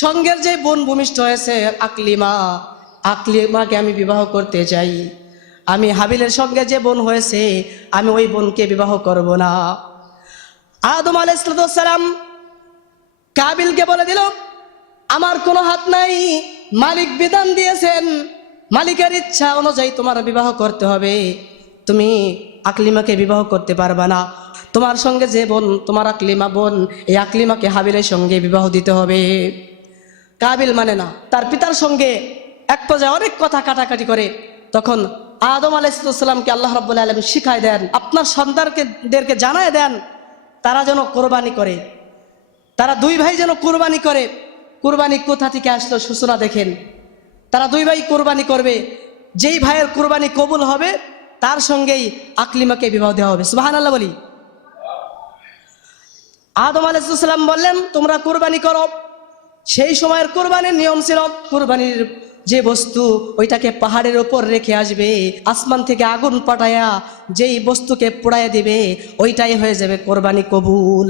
সঙ্গের যে বোন ভূমিষ্ঠ হয়েছে আকলিমাকে আমি বিবাহ করতে চাই। আমি হাবিলের সঙ্গে যে বোন হয়েছে আমি ওই বোনকে বিবাহ করব না। আদম আলাইহিস সালাম কাবিলকে বলে দিল, আমার কোনো হাত নাই, মালিক বিধান দিয়েছেন, মালিকের ইচ্ছা অনুযায়ী তোমার বিবাহ করতে হবে, তুমি আকলিমাকে বিবাহ করতে পারবা না। তোমার সঙ্গে যে বোন, তোমার আকলিমা বোন, এই আকলিমাকে হাবিলের সঙ্গে বিবাহ দিতে হবে। কাবিল মানে না, তার পিতার সঙ্গে এক পর্যায়ে অনেক কথা কাটাকাটি করে। তখন আদম আলাইহিস সালামকে আল্লাহ রাব্বুল আলামিন শিখায় দেন, আপনার সন্তানদেরকে জানায় দেন তারা যেন কোরবানি করে, তারা দুই ভাই যেন কোরবানি করে। কোরবানি কোথা থেকে আসলো সূচনা দেখেন। তারা দুই ভাই কোরবানি করবে, যেই ভাইয়ের কোরবানি কবুল হবে তার সঙ্গেই আকলিমাকে বিবাহ দেওয়া হবে। সুবহানাল্লাহ বলি। আদম আলাইহিস সালাম বললেন, তোমরা কোরবানি করো। সেই সময়ের কোরবানির নিয়ম ছিল, কোরবানির যে বস্তু ওইটাকে পাহাড়ের ওপর রেখে আসবে, আসমান থেকে আগুন পাঠায়া যেই বস্তুকে পোড়ায় দিবে ওইটাই হয়ে যাবে কোরবানি কবুল।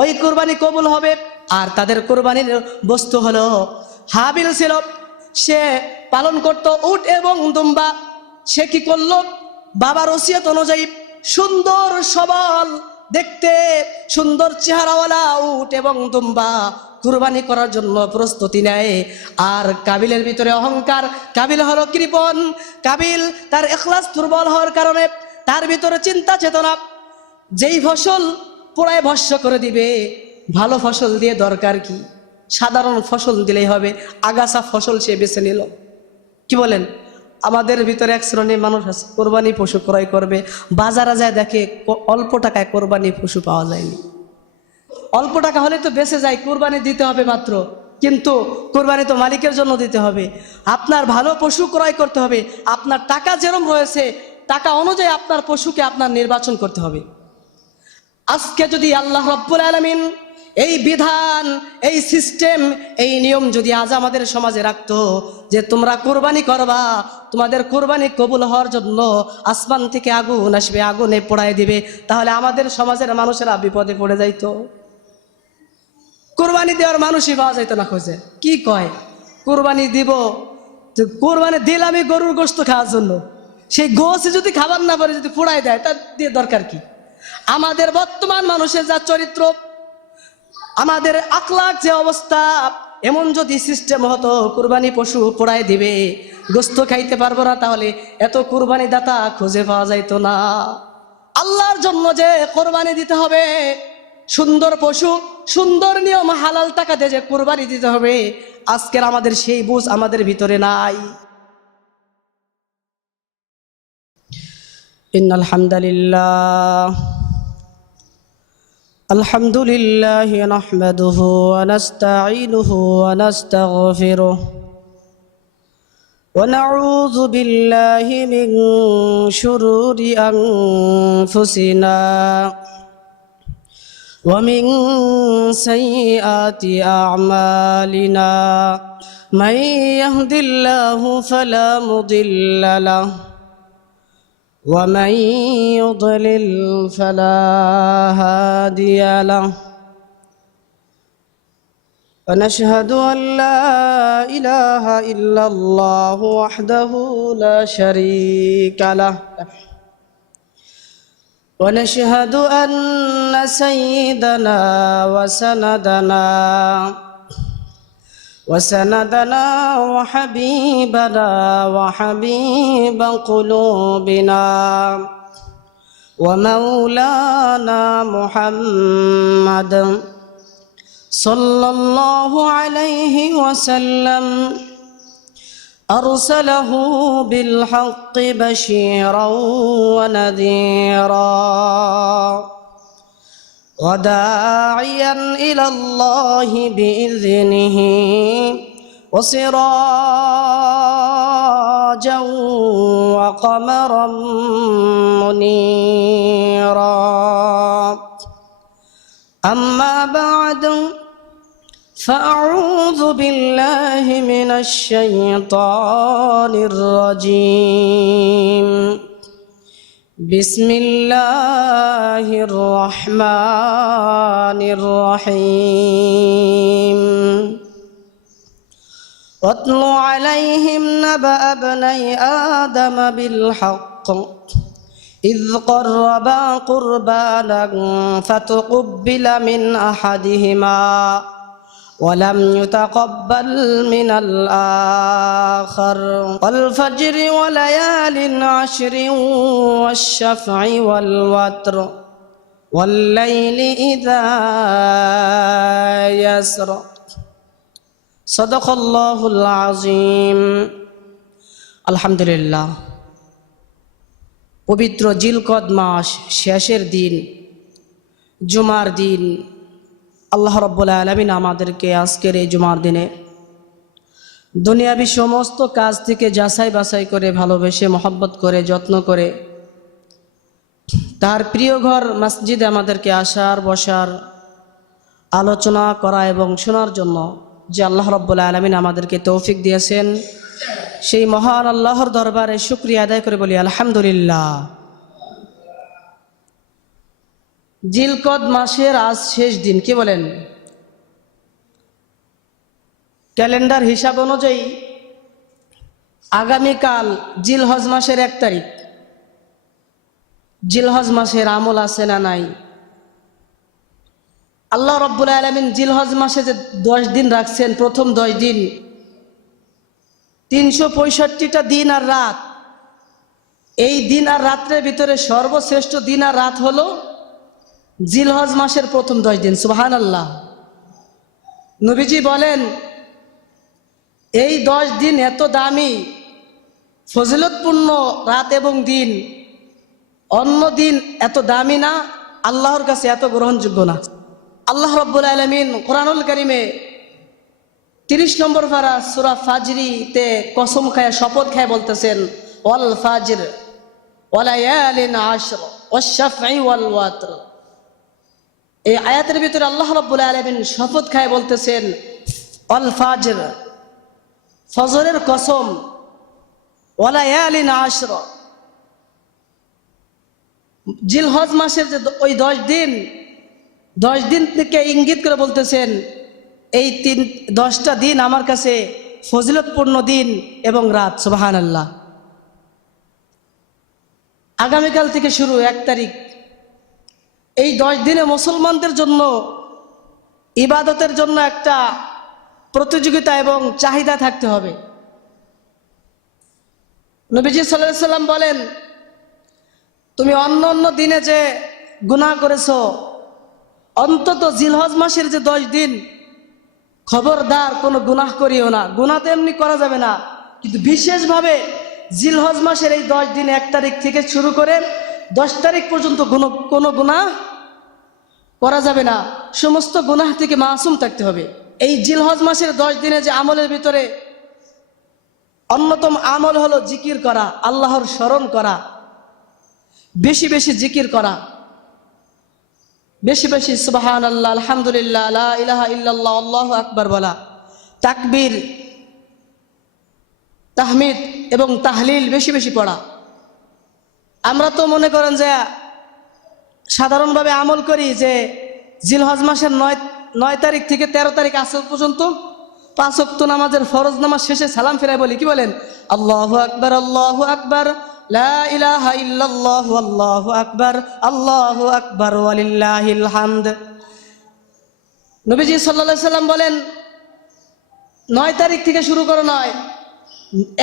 ওই কোরবানি কবুল হবে। আর তাদের কোরবানির বস্তু হলো হাবিল ছিল, সে পালন করত উট এবং দুম্বা। সে কি করলো, বাবার ওসিয়ত অনুযায়ী সুন্দর সবল দেখতে সুন্দর চেহারাওয়ালা উট এবং দুম্বা কুরবানি করার জন্য প্রস্তুতি নেয়। আর কাবিলের ভিতরে অহংকার, কাবিল হলো কৃপণ, কাবিল তার ইখলাস দুর্বল হওয়ার কারণে তার ভিতরে চিন্তা চেতনা, যেই ফসল পোড়ায় ভস্য করে দিবে, ভালো ফসল দিয়ে দরকার কি, সাধারণ ফসল দিলেই হবে, আগাছা ফসল সে বেছে নিল। কি বলেন? আমাদের ভিতরে এক শ্রেণীর মানুষ আছে কোরবানি পশু ক্রয় করবে, বাজারে যায় দেখে অল্প টাকায় কোরবানি পশু পাওয়া যায়নি। অল্প টাকা হলে তো বেঁচে যায়, কোরবানি দিতে হবে মাত্র, কিন্তু কোরবানি তো মালিকের জন্য দিতে হবে। আপনার ভালো পশু ক্রয় করতে হবে, আপনার টাকা যেরকম রয়েছে টাকা অনুযায়ী আপনার পশুকে আপনার নির্বাচন করতে হবে। আজকে যদি আল্লাহ রাব্বুল আলামিন এই বিধান, এই সিস্টেম, এই নিয়ম যদি আজ আমাদের সমাজে রাখতো যে তোমরা কোরবানি করবা, তোমাদের কোরবানি কবুল হওয়ার জন্য আসমান থেকে আগুন আসবে, আগুনে পোড়ায় দিবে, তাহলে আমাদের সমাজের মানুষেরা বিপদে পড়ে যাইতো। কোরবানি দেওয়ার মানুষই পাওয়া যাইতো না খোঁজে। কি কয় কোরবানি দিব, কোরবানি দিলামই গরুর গোশত খাওয়ার জন্য, সেই গোশ যদি খাবার না পারে যদি পোড়ায় দেয় তার দিয়ে দরকার কি? আমাদের বর্তমান মানুষের যা চরিত্র, আমাদের আখলাক যে অবস্থা, এমন যদি সিস্টেম হতো কুরবানি পশু পোড়ায় দিবে, গোস্ত খাইতে পারবো না, তাহলে এত কুরবানি দাতা খুঁজে পাওয়া যাইতো না। আল্লাহর জন্য যে কোরবানি দিতে হবে, সুন্দর পশু, সুন্দর নিয়ম, হালাল টাকা দিয়ে যে কোরবানি দিতে হবে, আজকের আমাদের সেই বুঝ আমাদের ভিতরে নাই। ইন্নাল হামদুলিল্লাহ আলহামদুলিল্লাহ নাহমাদুহু ওয়া নাস্তাঈনুহু ওয়া নাস্তাগফিরুহ ওয়া নাউযু বিল্লাহি মিন শুরুরি আনফুসিনা ওয়া মিন সাইয়্যাতি আ'মালিনা মান ইয়াহদিল্লাহু ফালা মুদিল্লা লাহু ومن يضلل فلا هادي له ونشهد أن لا إله إلا الله وحده لا شريك له ونشهد أن سيدنا وسندنا وحبيبنا وحبيب قلوبنا ومولانا محمد صلى الله عليه وسلم أرسله بالحق بشيرا ونذيرا وداعيا إلى الله بإذنه وسراجا وقمرا منيرا أما بعد فأعوذ بالله من الشيطان الرجيم بسم الله الرحمن الرحيم واتل عليهم نبأ ابني آدم بالحق إذ قربا قربانا فتقبل من أحدهما ولم يتقبل من الآخر والفجر وليال عشر والشفع والوتر والليل إذا يسر صدق الله العظيم আলহামদুলিল্লাহ। পবিত্র জিলকদ মাস শেষের দিন, জুমার দিন, আল্লাহ রাব্বুল আলামিন আমাদেরকে আজকের এই জুমার দিনে দুনিয়াবি সমস্ত কাজ থেকে যাচাই বাছাই করে, ভালোবেসে, মহব্বত করে, যত্ন করে তার প্রিয় ঘর মসজিদে আমাদেরকে আসার, বসার, আলোচনা করা এবং শোনার জন্য যে আল্লাহ রাব্বুল আলামিন আমাদেরকে তৌফিক দিয়েছেন, সেই মহান আল্লাহর দরবারে শুকরিয়া আদায় করে বলি আলহামদুলিল্লাহ। জিলকদ মাসের আজ শেষ দিন, কি বলেন? ক্যালেন্ডার হিসাব অনুযায়ী আগামীকাল জিলহজ মাসের 1 তারিখ। জিলহজ মাসের আমল আছে না নাই? আল্লাহ রাব্বুল আলামিন জিলহজ মাসে যে 10 দিন রাখছেন, প্রথম 10 দিন 365টা দিন আর রাত, এই দিন আর রাত্রের ভিতরে সর্বশ্রেষ্ঠ দিন আর রাত হলো জিলহজ মাসের প্রথম 10 দিন। সুবহানাল্লাহ। নবীজি বলেন এই 10 দিন এত দামি, ফজিলতপূর্ণ রাত এবং দিন, অন্য দিন এত দামি না, আল্লাহর কাছে এত গ্রহণযোগ্য না। আল্লাহ রাব্বুল আলামিন কোরআনুল কারীমে 30 নম্বর পারা সূরা ফাজরিতে কসম খায়, শপথ খায় বলতেছেন, ওয়াল ফাজর ওয়ালায়ালিন আশর ওয়াশ-শাফঈ ওয়াল ওয়াতর। এই আয়াতের ভিতরে আল্লাহ রাব্বুল আলামিন শপথ খায় বলতেছেন ওয়াল ফাজর, ফজরের কসম, ওয়ালায়ালিন আশর, জিলহজ মাসের যে ওই 10 দিন থেকে ইঙ্গিত করে বলতেছেন এই 10টা দিন আমার কাছে ফজিলতপূর্ণ দিন এবং রাত। সুবহানাল্লাহ। আগামীকাল থেকে শুরু 1 তারিখ, এই 10 দিনে মুসলমানদের জন্য ইবাদতের জন্য একটা প্রতিযোগিতা এবং চাহিদা থাকতে হবে। নবীজি সাল্লাল্লাহু আলাইহি সাল্লাম বলেন, তুমি অন্য অন্য দিনে যে গুনাহ করেছো, অন্তত জিলহজ মাসের যে 10 দিন খবরদার কোনো গুনাহ করিও না। গুনাহ তো এমনি করা যাবে না, কিন্তু বিশেষভাবে জিলহজ মাসের এই 10 দিন 1 তারিখ থেকে শুরু করে 10 তারিখ পর্যন্ত কোনো গুনাহ করা যাবে না। সমস্ত গুনাহ থেকে মাসুম থাকতে হবে। এই জিলহজ মাসের 10 দিনে যে আমলের ভিতরে অন্যতম আমল হলো জিকির করা, আল্লাহর স্মরণ করা, বেশি বেশি জিকির করা, বেশি বেশি সুবহানাল্লাহ, আলহামদুলিল্লাহ, লা ইলাহা ইল্লাল্লাহ, আল্লাহু আকবার বলা, তাকবীর, তাহমিদ এবং তাহলিল বেশি বেশি পড়া। আমরা তো মনে করেন যে সাধারণভাবে আমল করি যে জিলহজ মাসের 9 তারিখ থেকে 13 তারিখ আসর পর্যন্ত 5 ওয়াক্ত নামাজের ফরজ নামাজ শেষে সালাম ফিরাই বলি, কি বলেন? আল্লাহু আকবার, আল্লাহু আকবার, লা ইলাহা ইল্লাল্লাহ, আল্লাহু আকবার, আল্লাহু আকবার, ওয়ালিল্লাহিল হামদ। নবীজি সাল্লাল্লাহু আলাইহি সাল্লাম বলেন 9 তারিখ থেকে শুরু করো নয়,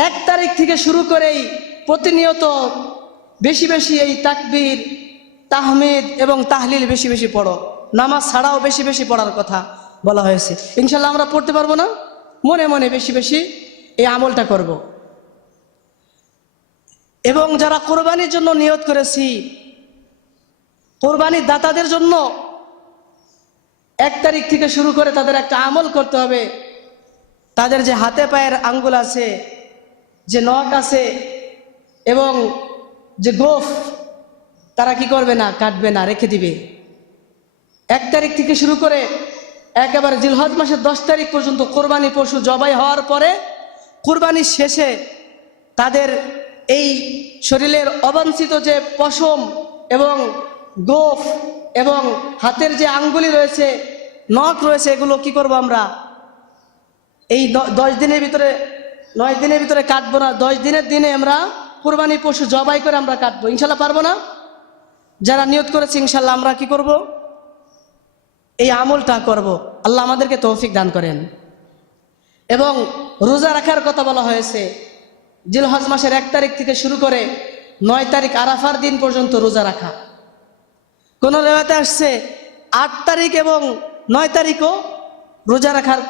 1 তারিখ থেকে শুরু করেই প্রতিনিয়ত বেশি বেশি এই তাকবীর, তাহমিদ এবং তাহলিল বেশি বেশি পড়ো। নামাজ ছাড়াও বেশি বেশি পড়ার কথা বলা হয়েছে। ইনশাল্লাহ আমরা পড়তে পারবো না, মনে মনে বেশি বেশি এই আমলটা করব। এবং যারা কোরবানির জন্য নিয়ত করেছি, কোরবানির দাতাদের জন্য 1 তারিখ থেকে শুরু করে তাদের একটা আমল করতে হবে। তাদের যে হাতে পায়ের আঙ্গুল আছে, যে নখ আছে এবং যে গোফ, তারা কি করবে না, কাটবে না, রেখে দিবে। 1 তারিখ থেকে শুরু করে একেবারে জিলহজ মাসের 10 তারিখ পর্যন্ত কোরবানি পশু জবাই হওয়ার পরে কোরবানির শেষে তাদের এই শরীরের অবাঞ্ছিত যে পশম এবং গোফ এবং হাতের যে আঙ্গুলি রয়েছে, নখ রয়েছে, এগুলো কি করব আমরা এই 10 দিনের ভিতরে 9 দিনের ভিতরে কাটবো না, 10 দিনের দিনে আমরা কুরবানি পশু জবাই করে আমরা কাটবো, ইনশাল্লাহ পারবো না? যারা নিয়ত করেছে ইনশাল্লাহ আমরা কি করব? এই আমলটা করব। আল্লাহ আমাদেরকে তৌফিক দান করেন। এবং রোজা রাখার কথা বলা হয়েছে, জিলহজ মাসের 1 তারিখ থেকে শুরু করে 9 তারিখ আরাফার দিন পর্যন্ত রোজা রাখা। কোন রেওয়াতে আসছে 8 তারিখ এবং 9 তারিখও রোজা রাখার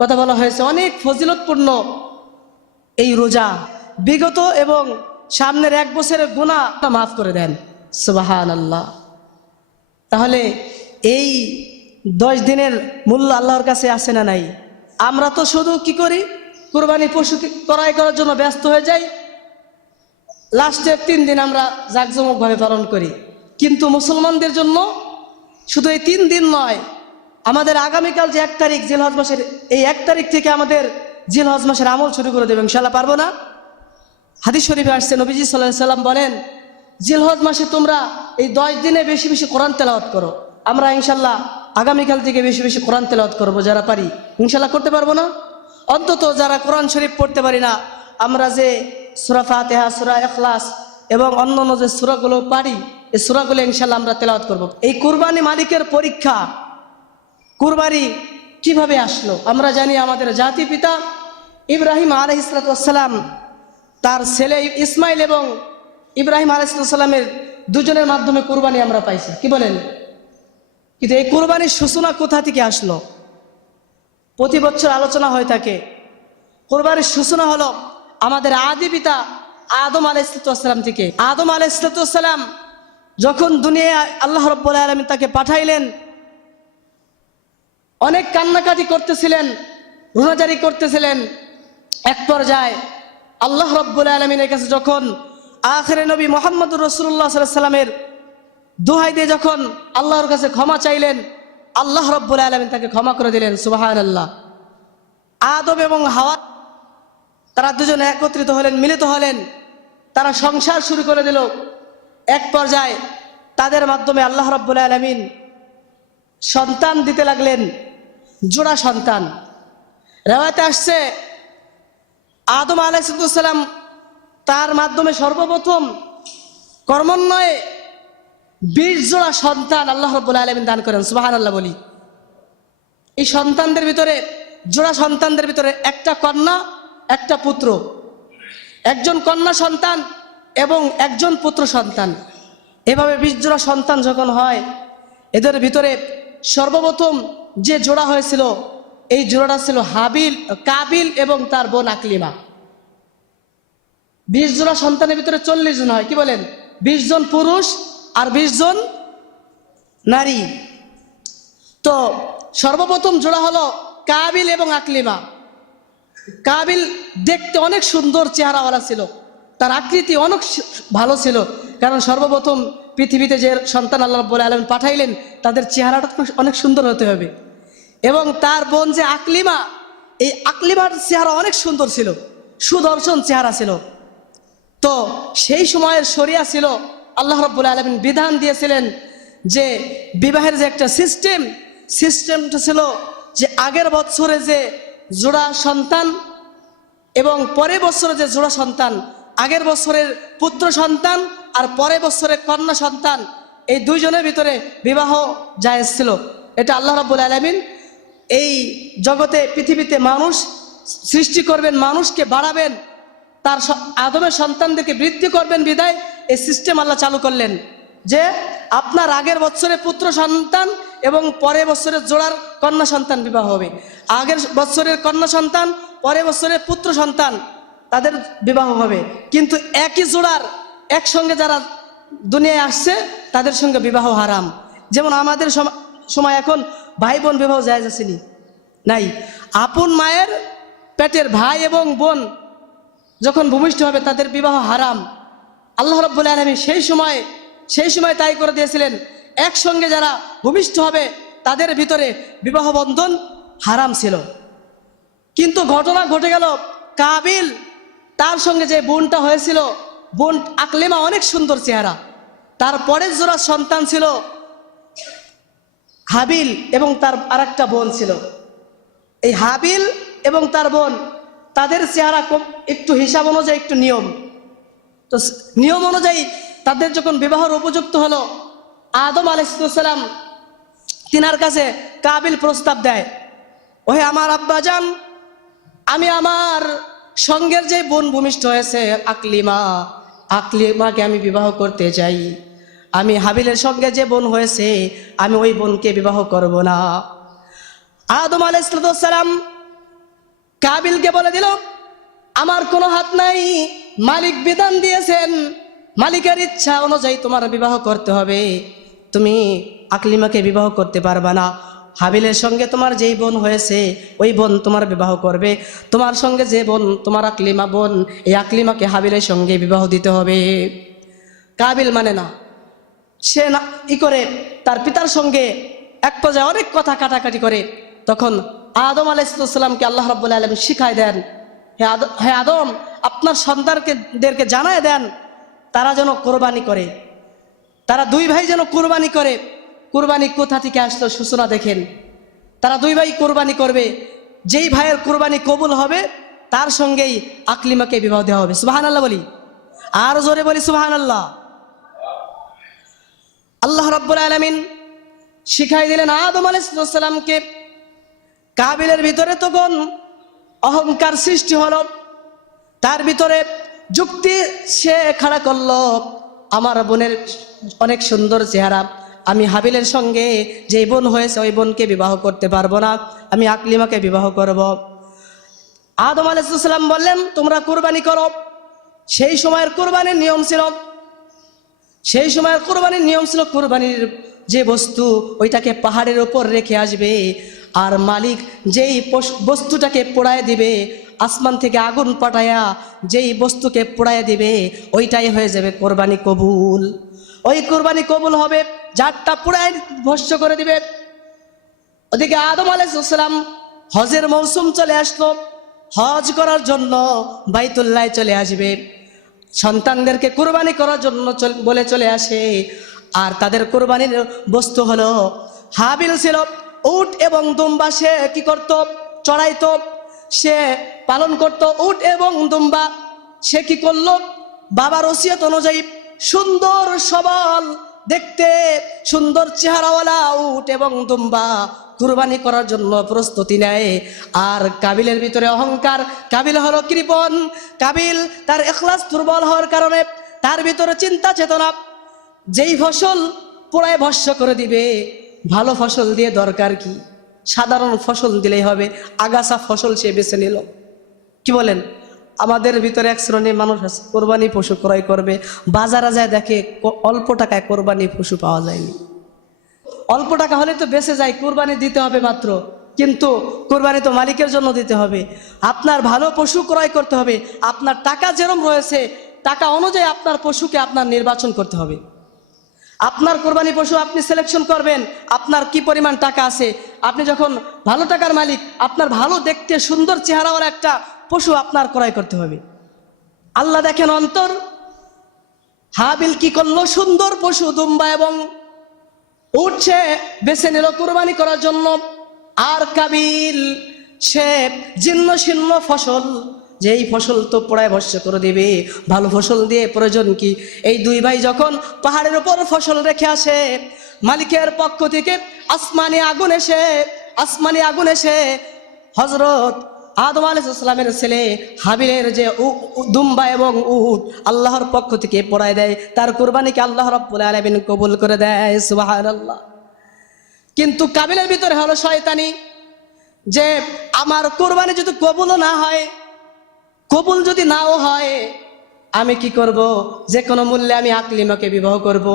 কথা বলা হয়েছে। অনেক ফজিলতপূর্ণ এই রোজা, বিগত এবং সামনের 1 বছরের গুনাহ মাফ করে দেন। সুবহানাল্লাহ। তাহলে এই 10 দিনের মূল্য আল্লাহর কাছে আছে না নাই? আমরা তো শুধু কি করি, কুরবানি পশু ক্রয় করার জন্য ব্যস্ত হয়ে যাই, লাস্টের 3 দিন আমরা জাঁকজমকভাবে পালন করি। কিন্তু মুসলমানদের জন্য শুধু এই 3 দিন নয়, আমাদের আগামীকাল যে 1 তারিখ জিলহজ মাসের, এই 1 তারিখ থেকে আমাদের জিলহজ মাসের আমল শুরু করে দেবে, ইনশাআল্লাহ পারবো না? হাদিস শরীফে আসছে, নবীজি সাল্লাল্লাহু আলাইহি সাল্লাম বলেন, জিলহজ মাসে তোমরা এই 10 দিনে বেশি বেশি কোরআন তেলাওয়াত করো। আমরা ইনশাআল্লাহ আগামীকাল থেকে বেশি বেশি কোরআন তেলাওয়াত করবো, যারা পারি। ইনশাআল্লাহ করতে পারবো না? অন্তত যারা কোরআন শরীফ পড়তে পারি না, আমরা যে সূরা ফাতিহা, সূরা ইখলাস এবং অন্যান্য যে সূরাগুলো পারি, এই সূরাগুলো ইনশাআল্লাহ আমরা তেলাওয়াত করব। এই কুরবানি মালিকের পরীক্ষা। কুরবানি কিভাবে আসলো? আমরা জানি আমাদের জাতি পিতা ইব্রাহিম আলাইহিস সালাম, তার ছেলে ইসমাইল এবং ইব্রাহিম আলাইহিস সালামের দুজনের মাধ্যমে কুরবানি আমরা পাইছি, কি বলেন? কিন্তু এই কুরবানির সূচনা কোথা থেকে আসলো? প্রতি বছর আলোচনা হয়ে থাকে। কুরবানির সূচনা হলো আমাদের আদি পিতা আদম আলাইহিস সালাম থেকে। আদম আলাইহিস সালাম যখন দুনিয়ায় আল্লাহ রাব্বুল আলামিন তাকে পাঠাইলেন, অনেক কান্নাকাটি করতেছিলেন, রোনাজারি করতেছিলেন। এক পর্যায়ে আল্লাহ রাব্বুল আলামিনের কাছে যখন আখিরে নবী মুহাম্মদুর রাসূলুল্লাহ সাল্লাল্লাহু আলাইহি সাল্লামের দোহাই দিয়ে যখন আল্লাহর কাছে ক্ষমা চাইলেন, আল্লাহ রাব্বুল আলামিন তাকে ক্ষমা করে দিলেন। সুবহানাল্লাহ। আদম এবং হাওয়া তারা দুজনে একত্রিত হলেন, মিলিত হলেন, তারা সংসার শুরু করে দিল। এক পর্যায়ে তাদের মাধ্যমে আল্লাহ রাব্বুল আলামিন সন্তান দিতে লাগলেন, জোড়া সন্তান। রিওয়ায়াতে আসছে আদম আলাইহিস সালাম তার মাধ্যমে সর্বপ্রথম কর্মন্বয়ে 20 জোড়া সন্তান আল্লাহ রাব্বুল আলামিন দান করেন। সুবহানাল্লাহ বলি। এই সন্তানদের ভিতরে, জোড়া সন্তানদের ভিতরে একটা কন্যা, একটা পুত্র। একজন কন্যা সন্তান এবং একজন পুত্র সন্তান। এভাবে 20 জোড়া সন্তান যখন হয়, এদের ভিতরে সর্বপ্রথম যে জোড়া হয়েছিল, এই জোড়াটা ছিল কাবিল এবং তার বোন আকলিমা। 20 জোড়া সন্তানের ভিতরে 40 জন হয়, কি বলেন? 20 জন পুরুষ আর 20 জন নারী। তো সর্বপ্রথম জোড়া হলো কাবিল এবং আকলিমা। কাবিল দেখতে অনেক সুন্দর চেহারাওয়ালা ছিল, তার আকৃতি অনেক ভালো ছিল, কারণ সর্বপ্রথম পৃথিবীতে যে সন্তান আল্লাহ রাব্বুল আলামিন পাঠাইলেন, তাদের চেহারাটা অনেক সুন্দর হতে হবে। এবং তার বোন যে আকলিমা, এই আকলিমার চেহারা অনেক সুন্দর ছিল, সুদর্শন চেহারা ছিল। তো সেই সময়ের শরিয়া ছিল, আল্লাহ রাব্বুল আলামিন বিধান দিয়েছিলেন যে বিবাহের যে একটা সিস্টেমটা ছিল যে আগের বছরে যে জোড়া সন্তান এবং পরের বছরে যে জোড়া সন্তান, আগের বছরের পুত্র সন্তান আর পরের বছরের কন্যা সন্তান, এই দুইজনের ভিতরে বিবাহ জায়েজ ছিল। এটা আল্লাহ রাব্বুল আলামিন এই জগতে পৃথিবীতে মানুষ সৃষ্টি করবেন, মানুষকে বাড়াবেন, তার আদমের সন্তানদেরকে বৃদ্ধি করবেন বিদায় এই সিস্টেম আল্লাহ চালু করলেন যে আপনার আগের বছরে পুত্র সন্তান এবং পরের বছরের জোড়ার কন্যা সন্তান বিবাহ হবে। আগের বছরের কন্যা সন্তান, পরের বছরের পুত্র সন্তান, তাদের বিবাহ হবে। কিন্তু একই জোড়ার একসঙ্গে যারা দুনিয়ায় আসছে, তাদের সঙ্গে বিবাহ হারাম। যেমন আমাদের সময় এখন ভাই বোন বিবাহ জায়েজ আসেনি, নাই। আপন মায়ের পেটের ভাই এবং বোন যখন ভূমিষ্ঠ হবে, তাদের বিবাহ হারাম। আল্লাহ রাব্বুল আলামিন সেই সময় তাই করে দিয়েছিলেন, একসঙ্গে যারা ভূমিষ্ঠ হবে তাদের ভিতরে বিবাহ বন্ধন হারাম ছিল। কিন্তু ঘটনা ঘটে গেল, কাবিল তার সঙ্গে যে বোনটা হয়েছিল, বোন আকলিমা অনেক সুন্দর চেহারা, তারপরের জোড়া সন্তান ছিল হাবিল এবং তার আরেকটা বোন ছিল। এই হাবিল এবং তার বোন, তাদের চেহারা একটু হিসাব অনুযায়ী একটু নিয়ম, তো নিয়ম অনুযায়ী তাদের যখন বিবাহের উপযুক্ত হলো, আদম আলাইহিস সালাম তিনার কাছে কাবিল প্রস্তাব দেয়, ওহে আমার আব্বাজান, আমি আমার সঙ্গের যে বোন ভূমিষ্ঠ হয়েছে আকলিমাকে আমি বিবাহ করতে চাই। আমি হাবিলের সঙ্গে যে বোন হয়েছে আমি ওই বোনকে বিবাহ করব না। আদম আলাইহিস সালাম কাবিলকে বলে দিল, আমার কোনো হাত নাই, মালিক বিধান দিয়েছেন, মালিকের ইচ্ছা অনুযায়ী তোমার বিবাহ করতে হবে, তুমি আকলিমাকে বিবাহ করতে পারবা না। হাবিলের সঙ্গে তোমার যেই বোন হয়েছে ওই বোন তোমার বিবাহ করবে, তোমার সঙ্গে যে বোন তোমার আকলিমা বোন, এই আকলিমাকে হাবিলের সঙ্গে বিবাহ দিতে হবে। কাবিল মানে না, সে না করে তার পিতার সঙ্গে এক পর্যায়ে অনেক কথা কাটাকাটি করে। তখন আদম আলাইহিস সালামকে আল্লাহ রাব্বুল আলামিন শিখায় দেন, হে আদম, আপনার সন্তানদেরকে জানায় দেন তারা যেন কোরবানি করে, তারা দুই ভাই যেন কোরবানি করে। কোরবানি কোথা থেকে আসলো সূচনা দেখেন, তারা দুই ভাই কোরবানি করবে, যেই ভাইয়ের কোরবানি কবুল হবে তার সঙ্গেই আকলিমাকে বিবাহ দেওয়া হবে। সুবহানাল্লাহ বলি, আর জোরে বলি সুবহানাল্লাহ। আল্লাহ রাব্বুল আলামিন শিখাই দিলেন আদম আলাইহিস সালামকে। কাবিলের ভিতরে তখন অহংকার সৃষ্টি হলো, তার ভিতরে যুক্তি সে খাড়া করলো, আমার বোনের অনেক সুন্দর চেহারা, আমি হাবিলের সঙ্গে যে বোন হয়েছে ওই বোনকে বিবাহ করতে পারবো না, আমি আকলিমাকে বিবাহ করব। আদম আলাইহিস সালাম বললেন, তোমরা কুরবানি করো। সেই সময়ের কুরবানির নিয়ম ছিল, কুরবানির যে বস্তু ওইটাকে পাহাড়ের উপর রেখে আসবে, আর মালিক যেই বস্তুটাকে পোড়ায় দিবে, আসমান থেকে আগুন পাঠায়া যেই বস্তুকে পোড়ায় দিবে ওইটাই হয়ে যাবে কোরবানি কবুল। ওই কোরবানি কবুল হবে যারটা পোড়ায় ভস্য করে দিবে। ওদিকে আদম আলাইহিস সালাম হজের মৌসুম চলে আসলো, হজ করার জন্য বাইতুল্লাহ চলে আসবে, সন্তানদেরকে কোরবানি করার জন্য বলে চলে আসে। আর তাদের কোরবানির বস্তু হলো, হাবিল ছিল উট এবং দুম্বা, সে কি করত, চড়াইতো, সে পালন করত উট এবং দুম্বা। সে কি করলো, বাবার ওসিয়ত অনুযায়ী সুন্দর সবল দেখতে সুন্দর চেহারাওয়ালা উট এবং দুম্বা কুরবানি করার জন্য প্রস্তুতি নেয়। আর কাবিলের ভিতরে অহংকার, কাবিল হলো কৃপণ, কাবিল তার ইখলাস দুর্বল হওয়ার কারণে তার ভিতরে চিন্তা চেতনা, যেই ফসল পোড়ায় ভস্য করে দিবে, ভালো ফসল দিয়ে দরকার কি, সাধারণ ফসল দিলেই হবে, আগাছা ফসল সে বেছে নিল। কি বলেন, আমাদের ভিতরে এক শ্রেণীর মানুষ আছে কোরবানি পশু ক্রয় করবে, বাজারে যায় দেখে অল্প টাকায় কোরবানি পশু পাওয়া যায়নি, অল্প টাকা হলে তো বেঁচে যায়, কোরবানি দিতে হবে মাত্র, কিন্তু কোরবানি তো মালিকের জন্য দিতে হবে। আপনার ভালো পশু ক্রয় করতে হবে, আপনার টাকা যেরকম রয়েছে টাকা অনুযায়ী আপনার পশুকে আপনার নির্বাচন করতে হবে। আপনার কোরবানি পশু আপনি সিলেকশন করবেন, আপনার কি পরিমাণ টাকা আছে, আপনি যখন ভালো টাকার মালিক, আপনার ভালো দেখতে সুন্দর চেহারাওয়ালা একটা পশু আপনার ক্রয় করতে হবে। আল্লাহ দেখেন অন্তর, হাবিল কি করলো, সুন্দর পশু দুম্বা এবং উট সে বেছে নিল কোরবানি করার জন্য। আর কাবিল সে জীর্ণ শীর্ণ ফসল, যেই ফসল তো পোড়ায় ভস্য করে দিবে, ভালো ফসল দিয়ে প্রয়োজন কি। এই দুই ভাই যখন পাহাড়ের উপর ফসল রেখে আসে, মালিকের পক্ষ থেকে আসমানি আগুন এসে হযরত আদম আলাইহিস সালামের ছেলে হাবিলের যে দুম্বা এবং উট আল্লাহর পক্ষ থেকে পোড়ায় দেয়, তার কুরবানিকে আল্লাহ রাব্বুল আলামিন কবুল করে দেয়। সুবহানাল্লাহ। কিন্তু কাবিলের ভিতরে হলো শয়তানি, যে আমার কুরবানি যদি কবুল না হয়, কবুল যদি নাও হয়, আমি কি করব, যে কোনো মূল্যে আমি আকলিমাকে বিবাহ করব।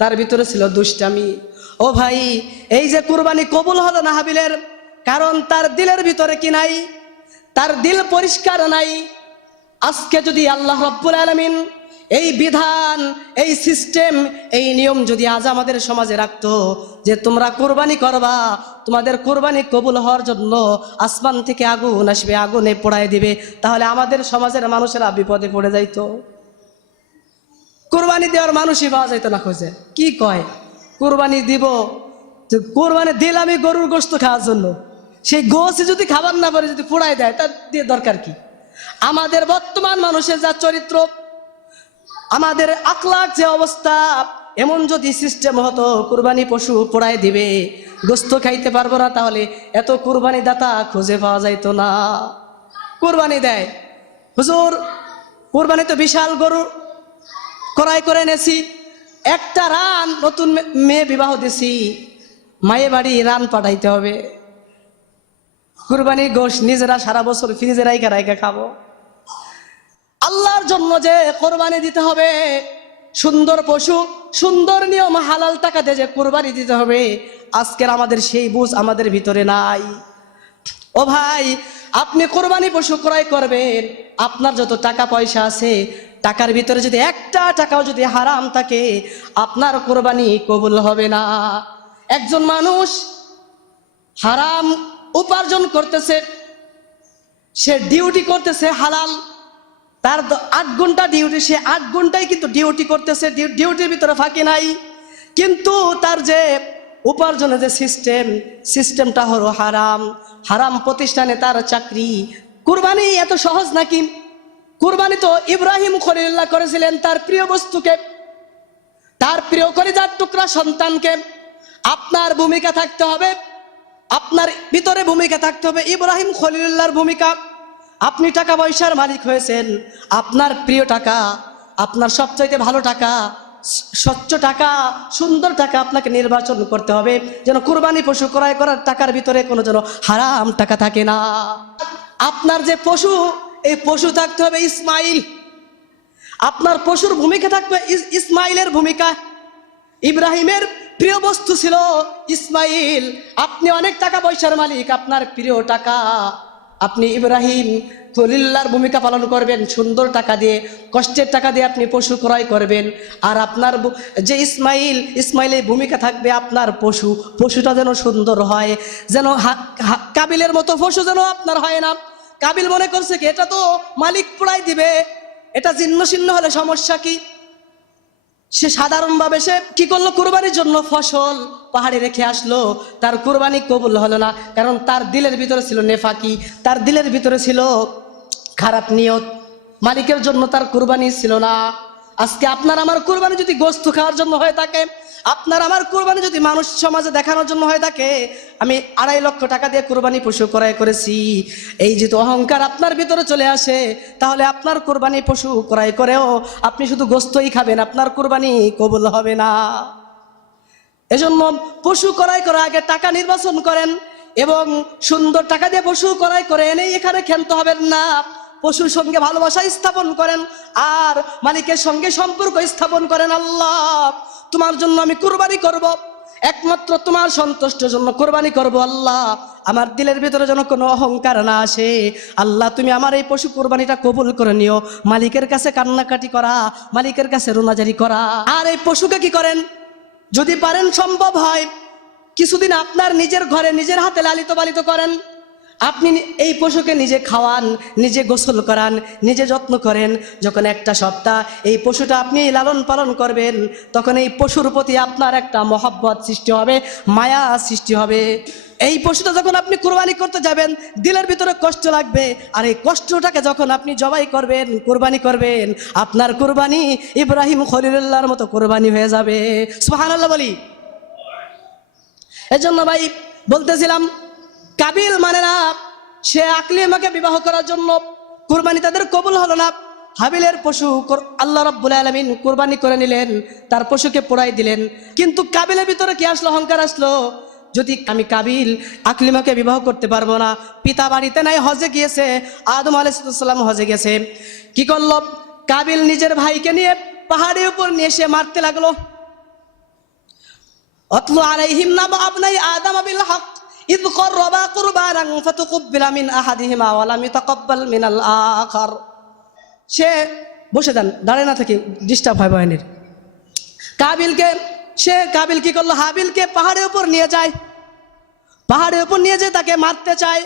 তার ভিতরে ছিল দুষ্টামি। ও ভাই, এই যে কুরবানি কবুল হলো না হাবিলের, কারণ তার দিলের ভিতরে কি নাই, তার দিল পরিষ্কার নাই। আজকে যদি আল্লাহ রাব্বুল আলামিন এই বিধান, এই সিস্টেম, এই নিয়ম যদি আজ আমাদের সমাজে রাখতো, যে তোমরা কোরবানি করবা, তোমাদের কোরবানি কবুল হওয়ার জন্য আসমান থেকে আগুন আসবে, আগুনে পোড়ায় দিবে, তাহলে আমাদের সমাজের মানুষেরা বিপদে পড়ে যাইতো, কোরবানি দেওয়ার মানুষই পাওয়া যাইতো না খোঁজে। কি কয় কোরবানি দিব, কোরবানি দিলাম আমি গরুর গোশত খাওয়ার জন্য, সেই গোস যদি খাবার না পারে যদি পোড়াই দেয়, তার দিয়ে দরকার কি? আমাদের বর্তমান মানুষের যা চরিত্র, আমাদের আখলাক যে অবস্থা, এমন যদি সিস্টেম হতো কুরবানি পশু পোড়ায় দিবে, গোস্ত খাইতে পারবো না, তাহলে এত কুরবানি দাতা খুঁজে পাওয়া যাইতো না। কুরবানি দেয়, হুজুর কুরবানি তো বিশাল গরু ক্রয় করে এনেছি, একটা রান, নতুন মেয়ে বিবাহ দিছি, মায়ে বাড়ি রান পাঠাইতে হবে, কুরবানির গোশত নিজেরা সারা বছর ফ্রিজে রাইখা রাইখা খাবো। আল্লাহর জন্য যে কোরবানি দিতে হবে, সুন্দর পশু, সুন্দর নিয়ম, হালাল টাকা দিয়ে যে কোরবানি দিতে হবে, আজকের আমাদের সেই বুঝ আমাদের ভিতরে নাই। ও ভাই, আপনি কোরবানি পশু ক্রয় করবেন, আপনার যত টাকা পয়সা আছে, টাকার ভিতরে যদি একটা টাকাও যদি হারাম থাকে, আপনার কোরবানি কবুল হবে না। একজন মানুষ হারাম উপার্জন করতেছে, সে ডিউটি করতেছে হালাল, তার 8 ঘন্টা ডিউটি, সে 8 ঘন্টায় কিন্তু ডিউটি করতেছে, ডিউটির ভিতরে ফাঁকি নাই, কিন্তু তার যে উপার্জনের যে সিস্টেমটা হলো হারাম, হারাম প্রতিষ্ঠানে তার চাকরি। কুরবানি এত সহজ নাকি? কুরবানি তো ইব্রাহিম খলিলুল্লাহ করেছিলেন তার প্রিয় বস্তুকে, তার প্রিয় কলিজার টুকরা সন্তানকে। আপনার ভূমিকা থাকতে হবে, আপনার ভিতরে ভূমিকা থাকতে হবে ইব্রাহিম খলিলুল্লাহর ভূমিকা। আপনি টাকা পয়সার মালিক হয়েছেন, আপনার প্রিয় টাকা, আপনার সবচাইতে ভালো টাকা, স্বচ্ছ টাকা, সুন্দর টাকা আপনাকে নির্বাচন করতে হবে, যেন কুরবানি পশু ক্রয় করার টাকার ভিতরে কোনো যেন হারাম টাকা থাকে না। আপনার যে পশু, এই পশু থাকতে হবে ইসমাইল, আপনার পশুর ভূমিকা থাকবে ইসমাইলের ভূমিকা। ইব্রাহিমের প্রিয় বস্তু ছিল ইসমাইল। আপনি অনেক টাকা পয়সার মালিক, আপনার প্রিয় টাকা, আপনি ইব্রাহিম খলিলুল্লাহর ভূমিকা পালন করবেন, সুন্দর টাকা দিয়ে, কষ্টের টাকা দিয়ে আপনি পশু ক্রয় করবেন। আর আপনার যে ইসমাইলের ভূমিকা থাকবে আপনার পশুটা যেন সুন্দর হয়, যেন কাবিলের মতো পশু যেন আপনার হয় না। কাবিল মনে করছে কি এটা তো মালিক পোড়াই দিবে, এটা জীর্ণ শীর্ণ হলে সমস্যা কি? সে সাধারণভাবে সে কি করলো, কুরবানির জন্য ফসল পাহাড়ে রেখে আসলো, তার কুরবানি কবুল হলো না, কারণ তার দিলের ভিতরে ছিল নেফাকি, তার দিলের ভিতরে ছিল খারাপ নিয়ত, মালিকের জন্য তার কুরবানি ছিল না। আজকে আপনার আমার কুরবানি যদি গোস্ত খাওয়ার জন্য হয়ে থাকে, আপনার আমার কুরবানি যদি মানুষ সমাজে দেখানোর জন্য হয়ে থাকে, আমি 2.5 লক্ষ টাকা দিয়ে কুরবানি পশু ক্রয় করেছি, এই যে তো অহংকার আপনার ভিতরে চলে আসে, তাহলে আপনার কুরবানি পশু ক্রয় করেও আপনি শুধু গোস্তই খাবেন, আপনার কুরবানি কবুল হবে না। এজন্য পশু ক্রয় করার আগে টাকা নির্বাচন করেন, এবং সুন্দর টাকা দিয়ে পশু ক্রয় করে এনেই এখানে ক্ষান্ত হবেন না। পশুর সঙ্গে ভালোবাসা স্থাপন করেন, আর মালিকের সঙ্গে সম্পর্ক স্থাপন করেন। আল্লাহ, তোমার জন্য আমি কুরবানি করব, একমাত্র তোমার সন্তুষ্টের জন্য কুরবানি করব। আল্লাহ, আমার দিলের ভিতরে যেন কোনো অহংকার না আসে। আল্লাহ, তুমি আমার এই পশু কুরবানিটা কবুল করে নিও। মালিকের কাছে কান্নাকাটি করা, মালিকের কাছে রোনাজারি করা। আর এই পশুকে কি করেন, যদি পারেন, সম্ভব হয়, কিছুদিন আপনার নিজের ঘরে নিজের হাতে লালিত পালিত করেন। আপনি এই পশুকে নিজে খাওয়ান, নিজে গোসল করান, নিজে যত্ন করেন। যখন একটা সপ্তাহ এই পশুটা আপনি লালন পালন করবেন, তখন এই পশুর প্রতি আপনার একটা মহব্বত সৃষ্টি হবে, মায়া সৃষ্টি হবে। এই পশুটা যখন আপনি কুরবানি করতে যাবেন, দিলের ভিতরে কষ্ট লাগবে, আর এই কষ্টটাকে যখন আপনি জবাই করবেন, কুরবানি করবেন, আপনার কুরবানি ইব্রাহিম খলিলুল্লাহর মতো কুরবানি হয়ে যাবে। সুবহানাল্লাহ বলি। এজন্য ভাই বলতেছিলাম, কাবিল মানে না, সে আকলিমাকে বিবাহ করার জন্য কুরবানি তাদের কবুল হলো না। হাবিলের পশু আল্লাহ রাব্বুল আলামিন কুরবানি করে নিলেন, তার পশুকে পোড়াই দিলেন। কিন্তু কাবিলের ভিতরে কি আসলো, অহংকার আসলো, যদি আমি কাবিল আকলিমাকে বিবাহ করতে পারবো না, পিতা বাড়িতে নাই, হজে গিয়েছে, আদম আলাইহিস সালাম হজে গেছে, কি করলো, কাবিল নিজের ভাইকে নিয়ে পাহাড়ের উপর নিয়ে এসে মারতে লাগলো। অতলু আলাইহিম নাবা আবনাই আদম বিল হক ইয করবা কুরবানান ফাতুকব্বিলা মিন আহাদিহিমা ওয়া লাম ইতাকাব্বাল মিনাল আখার। সে বসে দেন, দাঁড়ায় না থেকে ডিস্টার্ব হয় বয়ানের। কাবিল কি করলো, হাবিলকে পাহাড়ের উপর নিয়ে যায়, পাহাড়ের উপর নিয়ে যেয়ে তাকে মারতে চায়।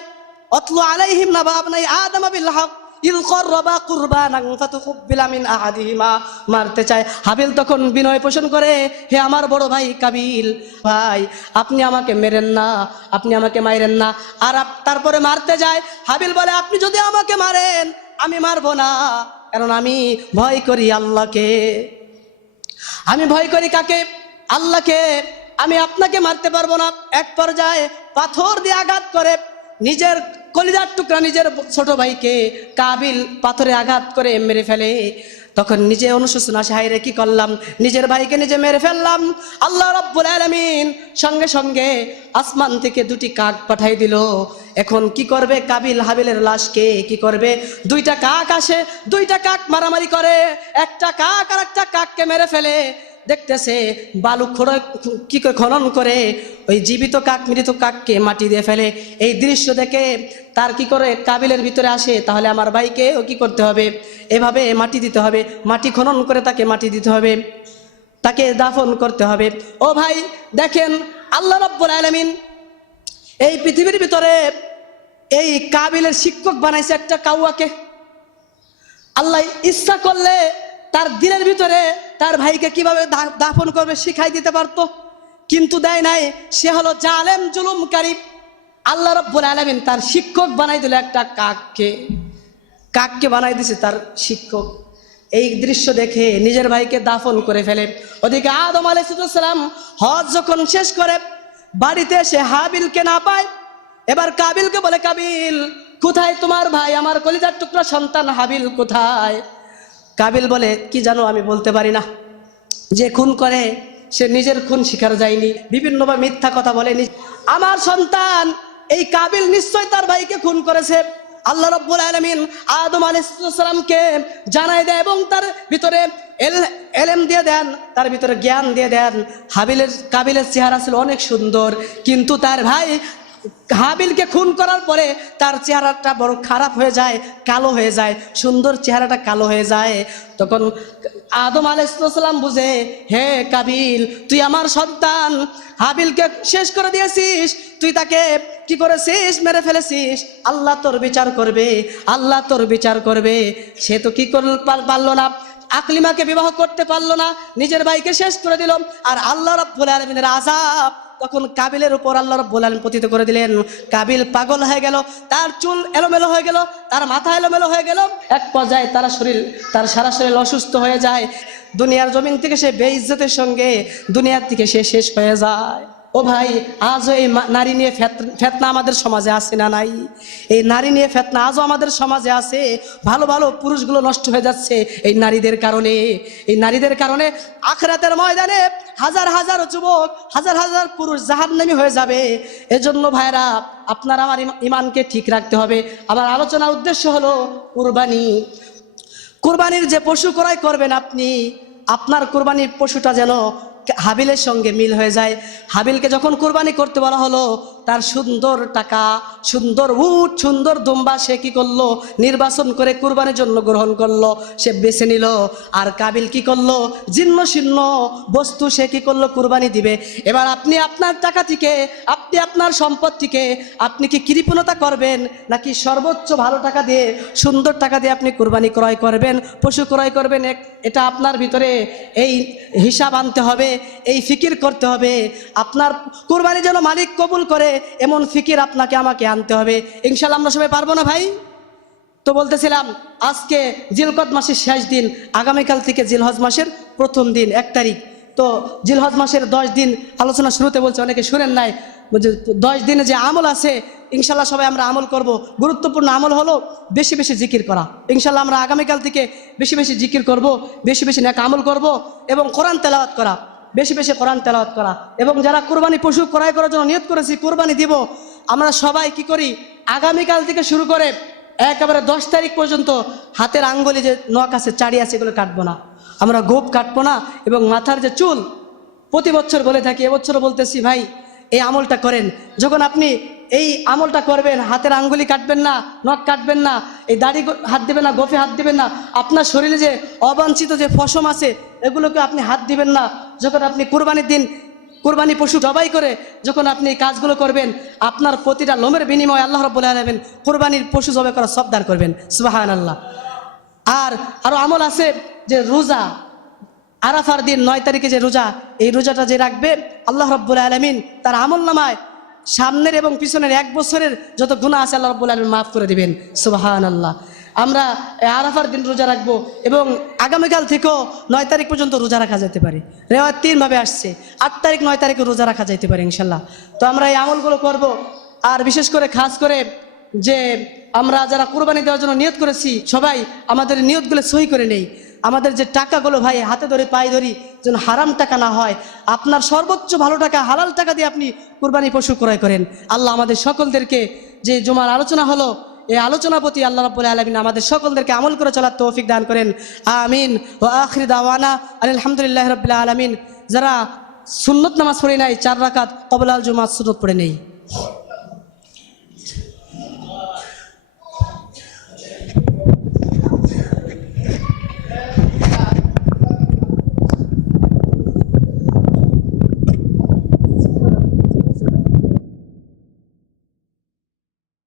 অতলু আলাইহিম নাবা আবনাই আদম বিল হক, ইল করবা কুরবানান ফাতুকুব্বিলা মিন আহাদিহিমা, মারতে চায়। হাবিল তখন বিনয় পোষণ করে, হে আমার বড় ভাই কাবিল ভাই, আপনি আমাকে মেরেন না, আপনি আমাকে মাইরেন না। আর তারপরে মারতে যায়। হাবিল বলে, আপনি যদি আমাকে মারেন আমি মারবো না, কারণ আমি ভয় করি আল্লাহকে। আমি ভয় করি কাকে? আল্লাহকে। আমি আপনাকে মারতে পারবো না। এক পর্যায়ে পাথর দিয়ে আঘাত করে নিজের কলিজার টুকরা নিজের ছোট ভাইকে কাবিল পাথরে আঘাত করে মেরে ফেলে। তখন নিজে অনুশোচনা আসে, হায় রে কি করলাম, নিজের ভাইকে নিজে মেরে ফেললাম। আল্লাহ রাব্বুল আলামিন সঙ্গে সঙ্গে আসমান থেকে দুটি কাক পাঠাই দিল। এখন কি করবে কাবিল হাবিলের লাশকে? কি করবে? দুইটা কাক আসে, দুইটা কাক মারামারি করে। একটা কাক আর একটা কাককে মেরে ফেলে। দেখতেছে বালু কি করে খনন করে ওই জীবিত কাক মৃত কাককে মাটি দিয়ে ফেলে। এই দৃশ্য দেখে তার কি করে কাবিলের ভিতরে আসে, তাহলে আমার ভাইকে ও কি করতে হবে, এভাবে মাটি দিতে হবে, মাটি খনন করে তাকে মাটি দিতে হবে, তাকে দাফন করতে হবে। ও ভাই দেখেন, আল্লাহ রাব্বুল আলামিন এই পৃথিবীর ভিতরে এই কাবিলের শিক্ষক বানাইছে একটা কাউয়াকে। আল্লাহ ইচ্ছা করলে তার দিলের ভিতরে তার ভাইকে কিভাবে দাফন করবে শিখাই দিতে পারতো, কিন্তু দেয় নাই। সে হলো জালেম জুলুমকারী। আল্লাহ রাব্বুল আলামিন তার শিক্ষক বানাই দিল একটা কাককে বানাই দিছে তার শিক্ষক। এই দৃশ্য দেখে নিজের ভাইকে দাফন করে ফেলে। ওদিকে আদম আলাইহিস সালাম হজ যখন শেষ করে বাড়িতে এসে হাবিলকে না পায়। এবার কাবিলকে বলে, কাবিল কোথায় তোমার ভাই, আমার কলিজার টুকরা সন্তান হাবিল কোথায়? কাবিল বলে, কি জানো, আমি বলতে পারি না। যে খুন করে সে নিজের খুন স্বীকার যায়নি, বিভিন্নভাবে মিথ্যা কথা বলে। আমার সন্তান এই কাবিল নিশ্চয় তার ভাইকে খুন করেছে। আল্লাহ রাব্বুল আলামিন আদম আলাইহিস সালামকে জানাই দেয় এবং তার ভিতরে এলেম দিয়ে দেন, তার ভিতরে জ্ঞান দিয়ে দেন। কাবিলের চেহারা ছিল অনেক সুন্দর, কিন্তু তার ভাই হাবিলকে খুন করার পরে তার চেহারাটা বড় খারাপ হয়ে যায়, কালো হয়ে যায়, সুন্দর চেহারাটা কালো হয়ে যায়। তখন আদম আলাইহিস সালাম বুঝে, হে কাবিল, তুই আমার সন্তান হাবিলকে শেষ করে দিয়েছিস, তুই তাকে কি করেছিস, মেরে ফেলেছিস। আল্লাহ তোর বিচার করবে, আল্লাহ তোর বিচার করবে। সে তো কি পারলো না, আকলিমাকে বিবাহ করতে পারলো না, নিজের ভাইকে শেষ করে দিল। আর আল্লাহ রাব্বুল আলামিনের আযাব তখন কাবিলের উপর আল্লাহ রাব্বুল আলামিন পতিত করে দিলেন। কাবিল পাগল হয়ে গেল, তার চুল এলোমেলো হয়ে গেল, তার মাথা এলোমেলো হয়ে গেল। এক পর্যায়ে তার সারা শরীর অসুস্থ হয়ে যায়। দুনিয়ার জমিন থেকে সে বেইজ্জতের সঙ্গে দুনিয়ার থেকে সে শেষ হয়ে যায়। ও ভাই, আজও এই নারী নিয়ে ফেতনা আমাদের সমাজে আছে না নাই? এই নারী নিয়ে ফেতনা আজও আমাদের সমাজে আছে। ভালো ভালো পুরুষগুলো নষ্ট হয়ে যাচ্ছে এই নারীদের কারণে। এই নারীদের কারণে আখিরাতের ময়দানে হাজার হাজার যুবক, হাজার হাজার পুরুষ জাহান্নামী হয়ে যাবে। এজন্য ভাইরা, আপনার আমার ইমানকে ঠিক রাখতে হবে। আমার আলোচনার উদ্দেশ্য হলো কুরবানি। কুরবানির যে পশু ক্রয় করবেন আপনি, আপনার কুরবানির পশুটা যেন হাবিলের সঙ্গে মিল হয়ে যায়। হাবিলকে যখন কুরবানি করতে বলা হলো, তার সুন্দর টাকা, সুন্দর উট, সুন্দর দুম্বা সে কি করলো, নির্বাচন করে কুরবানির জন্য গ্রহণ করলো, সে বেছে নিল। আর কাবিল কি করলো, জীর্ণ শীর্ণ বস্তু সে কি করলো, কুরবানি দিবে। এবার আপনি আপনার টাকা থেকে, আপনি আপনার সম্পদ থেকে আপনি কি কৃপণতা করবেন, নাকি সর্বোচ্চ ভালো টাকা দিয়ে, সুন্দর টাকা দিয়ে আপনি কুরবানি ক্রয় করবেন, পশু ক্রয় করবেন? এটা আপনার ভিতরে এই হিসাব আনতে হবে, এই ফিকির করতে হবে। আপনার কুরবানি যেন মালিক কবুল করে এমন ফিকির আপনাকে আমাকে আনতে হবে। ইনশাআল্লাহ আমরা সবাই পারবো না ভাই? তো বলতেছিলাম, আজকে জিলকদ মাসের শেষ দিন, আগামীকাল থেকে জিলহজ মাসের প্রথম দিন 1 তারিখ। তো জিলহজ মাসের 10 দিন আলোচনা শুরুতে বলছে, অনেকে শুনেন নাই, 10 দিনে যে আমল আছে ইনশাল্লাহ সবাই আমরা আমল করব। গুরুত্বপূর্ণ আমল হলো বেশি বেশি জিকির করা। ইনশাল্লাহ আমরা আগামীকাল থেকে বেশি বেশি জিকির করব, বেশি বেশি নেক আমল করব এবং কোরআন তেলাওয়াত করা, বেশি বেশি কোরআন তেলাওয়াত করা। এবং যারা কুরবানি পশু ক্রয় করার জন্য নিয়ত করেছি কুরবানি দিব, আমরা সবাই কি করি, আগামীকাল থেকে শুরু করে একেবারে 10 তারিখ পর্যন্ত হাতের আঙ্গুলি যে নখ আছে, চাড়ি আছে, এগুলো কাটবো না, আমরা গোপ কাটবো না। এবং মাথার যে চুল প্রতি বছর বলে থাকি, এবছরও বলতেছি ভাই এই আমলটা করেন। যখন আপনি এই আমলটা করবেন, হাতের আঙ্গুলি কাটবেন না, নখ কাটবেন না, এই দাড়ি হাত দিবেন না, গোফে হাত দিবেন না, আপনার শরীরে যে অবাঞ্ছিত যে পশম আছে এগুলোকে আপনি হাত দিবেন না। যখন আপনি কুরবানির দিন কুরবানি পশু জবাই করে যখন আপনি এই কাজগুলো করবেন, আপনার প্রতিটা লোমের বিনিময়ে আল্লাহ রাব্বুল আলামিন কুরবানির পশু জবাই করার সব দান করবেন। সুবহানাল্লাহ। আর আরো আমল আছে যে রোজা, আরাফার দিন 9 তারিখে যে রোজা, এই রোজাটা যে রাখবে আল্লাহ রাব্বুল আলামিন তার আমল নামায় সামনের এবং পিছনের 1 বছরের যত গুনাহ আছে আল্লাহ রাব্বুল আলামিন মাফ করে দিবেন। সুবহানাল্লাহ। আমরা আরাফার দিন রোজা রাখবো এবং আগামীকাল থেকেও 9 তারিখ পর্যন্ত রোজা রাখা যেতে পারে। রেওয়ায়াত 3 ভাবে আসছে, 8 তারিখ 9 তারিখে রোজা রাখা যেতে পারে ইনশাল্লাহ। তো আমরা এই আমলগুলো করব। আর বিশেষ করে খাস করে যে আমরা যারা কুরবানি দেওয়ার জন্য নিয়ত করেছি, সবাই আমাদের নিয়তগুলো সহি করে নেই। আমাদের যে টাকাগুলো ভাই হাতে ধরে পায়ে ধরি যেন হারাম টাকা না হয়। আপনার সর্বোচ্চ ভালো টাকা, হালাল টাকা দিয়ে আপনি কুরবানি পশু ক্রয় করেন। আল্লাহ আমাদের সকলদেরকে, যে জুমার আলোচনা হলো এই আলোচনার প্রতি আল্লাহ রাব্বুল আলামিন আমাদের সকলদেরকে আমল করে চলার তৌফিক দান করেন। আমিন। ওয়া আখির দাওয়ানা আলহামদুলিল্লাহি রাব্বিল আলামিন। যারা সুন্নত নামাজ পড়ে নাই 4 রাকাত ক্বাবলাল জুমআহ সুন্নত পড়ে নেই।